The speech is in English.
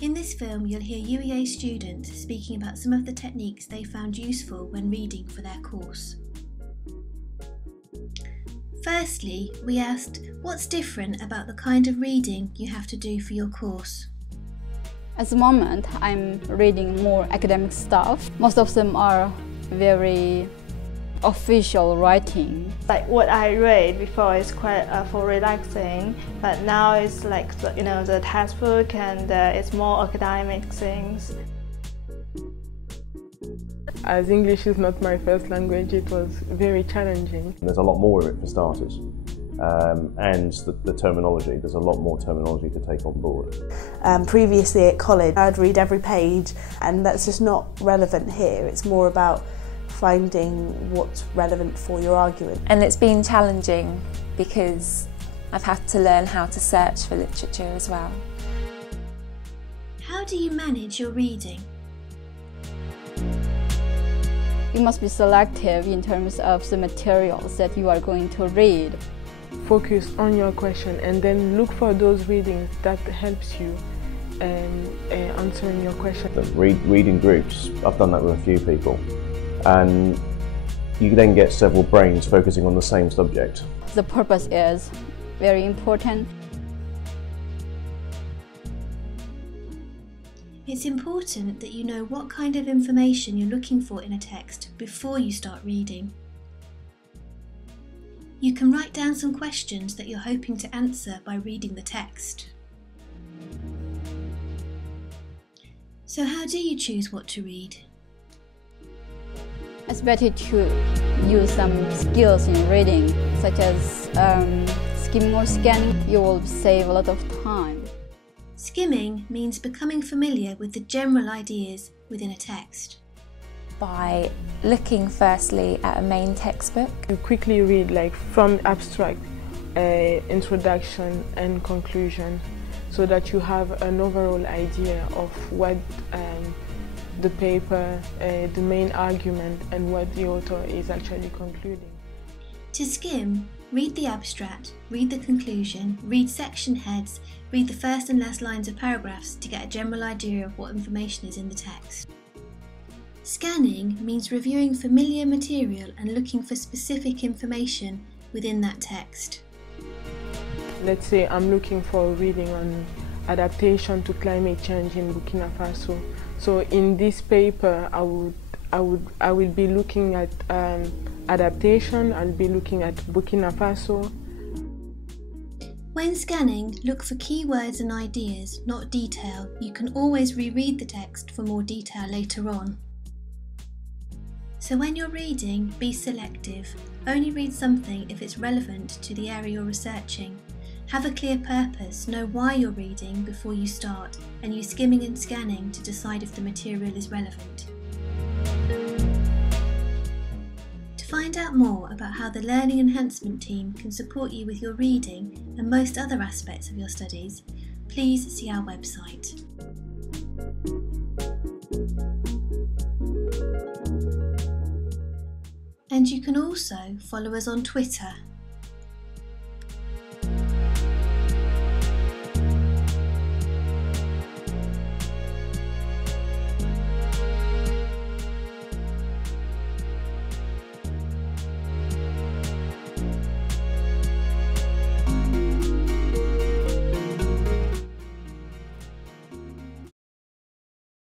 In this film, you'll hear UEA students speaking about some of the techniques they found useful when reading for their course. Firstly, we asked, what's different about the kind of reading you have to do for your course? At the moment, I'm reading more academic stuff. Most of them are very official writing. Like what I read before is quite for relaxing, but now it's like the textbook and it's more academic things. As English is not my first language, it was very challenging. There's a lot more of it for starters, and the terminology, there's a lot more terminology to take on board. Previously at college, I'd read every page, and that's just not relevant here. It's more about finding what's relevant for your argument. And it's been challenging because I've had to learn how to search for literature as well. How do you manage your reading? You must be selective in terms of the materials that you are going to read. Focus on your question and then look for those readings that helps you answering your question. Read in groups. I've done that with a few people, and you then get several brains focusing on the same subject. The purpose is very important. It's important that you know what kind of information you're looking for in a text before you start reading. You can write down some questions that you're hoping to answer by reading the text. So how do you choose what to read? It's better to use some skills in reading, such as skimming or scanning. You will save a lot of time. Skimming means becoming familiar with the general ideas within a text. By looking firstly at a main textbook. You quickly read like from abstract, introduction and conclusion, so that you have an overall idea of what the paper, the main argument and what the author is actually concluding. To skim, read the abstract, read the conclusion, read section heads, read the first and last lines of paragraphs to get a general idea of what information is in the text. Scanning means reviewing familiar material and looking for specific information within that text. Let's say I'm looking for a reading on adaptation to climate change in Burkina Faso. So in this paper, I will be looking at adaptation. I'll be looking at Burkina Faso. When scanning, look for keywords and ideas, not detail. You can always reread the text for more detail later on. So when you're reading, be selective. Only read something if it's relevant to the area you're researching. Have a clear purpose, know why you're reading before you start, and use skimming and scanning to decide if the material is relevant. To find out more about how the Learning Enhancement Team can support you with your reading and most other aspects of your studies, please see our website. And you can also follow us on Twitter